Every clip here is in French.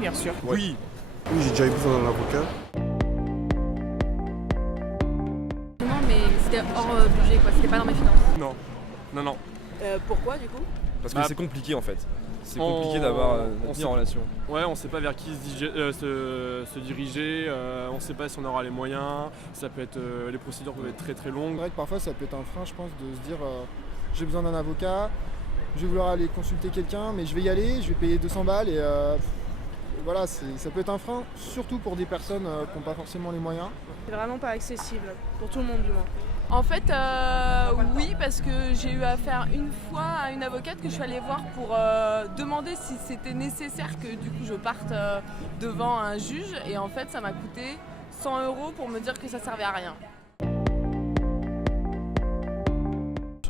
bien sûr. Ouais. Oui. Oui, j'ai déjà eu besoin d'un avocat. Non, mais c'était hors budget, quoi. C'était pas dans mes finances. Non. Non, non. Pourquoi du coup? Parce Bah, que c'est compliqué en fait. C'est on- compliqué d'avoir on une sait- relation. Ouais, on sait pas vers qui se diriger, on sait pas si on aura les moyens, ça peut être, les procédures peuvent être très très C'est longues. vrai que parfois ça peut être un frein, je pense, de se dire j'ai besoin d'un avocat, je vais vouloir aller consulter quelqu'un, mais je vais y aller, je vais payer 200 balles et voilà, ça peut être un frein, surtout pour des personnes qui n'ont pas forcément les moyens. C'est vraiment pas accessible, pour tout le monde du moins. En fait, oui, parce que j'ai eu affaire une fois à une avocate que je suis allée voir pour demander si c'était nécessaire que du coup je parte devant un juge. Et en fait, ça m'a coûté 100 € pour me dire que ça servait à rien.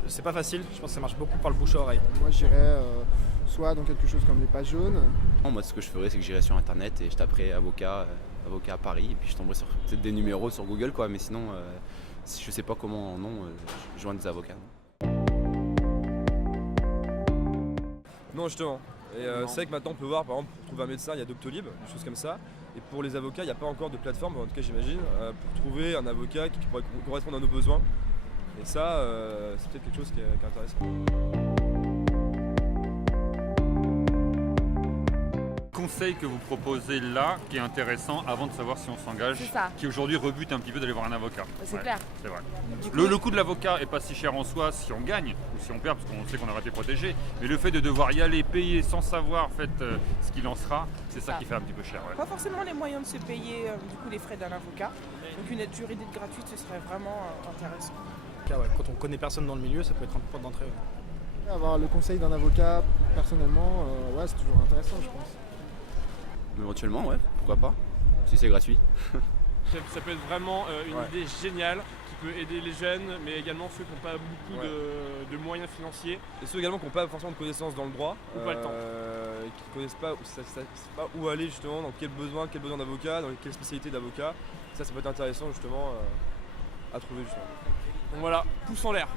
C'est pas facile, je pense que ça marche beaucoup par le bouche à oreille. Moi j'irais soit dans quelque chose comme les pages jaunes. Moi, ce que je ferais, c'est que j'irais sur internet et je taperais avocat à Paris, et puis je tomberais sur peut-être des numéros sur Google, quoi. Mais sinon, si je sais pas comment je joins des avocats. Non, justement. Et c'est vrai que maintenant on peut voir, par exemple, pour trouver un médecin, il y a Doctolib, des choses comme ça. Et pour les avocats, il n'y a pas encore de plateforme, en tout cas j'imagine, pour trouver un avocat qui pourrait correspondre à nos besoins. Et ça, c'est peut-être quelque chose qui est intéressant. Conseil que vous proposez là, qui est intéressant avant de savoir si on s'engage, C'est ça. qui aujourd'hui rebute un petit peu d'aller voir un avocat. C'est Ouais, clair. C'est vrai. Du coup, Le coût de l'avocat est pas si cher en soi si on gagne ou si on perd, parce qu'on sait qu'on aura été protégé. Mais le fait de devoir y aller, payer sans savoir en fait, ce qu'il en sera, c'est ça qui fait un petit peu cher. Ouais. Pas forcément les moyens de se payer du coup les frais d'un avocat. Donc une aide juridique gratuite, ce serait vraiment intéressant. Quand on connaît personne dans le milieu, ça peut être un porte d'entrée. Avoir le conseil d'un avocat, personnellement, ouais, c'est toujours intéressant, je pense. Éventuellement, ouais, pourquoi pas, si c'est gratuit. Ça peut être vraiment une Ouais. idée géniale qui peut aider les jeunes, mais également ceux qui n'ont pas beaucoup de moyens financiers. Et ceux également qui n'ont pas forcément de connaissances dans le droit, Ou pas le temps. qui ne connaissent pas, savent pas où aller justement, dans quel besoin d'avocat, dans quelle spécialité d'avocat. Ça peut être intéressant justement à trouver justement. Donc voilà, pouce en l'air.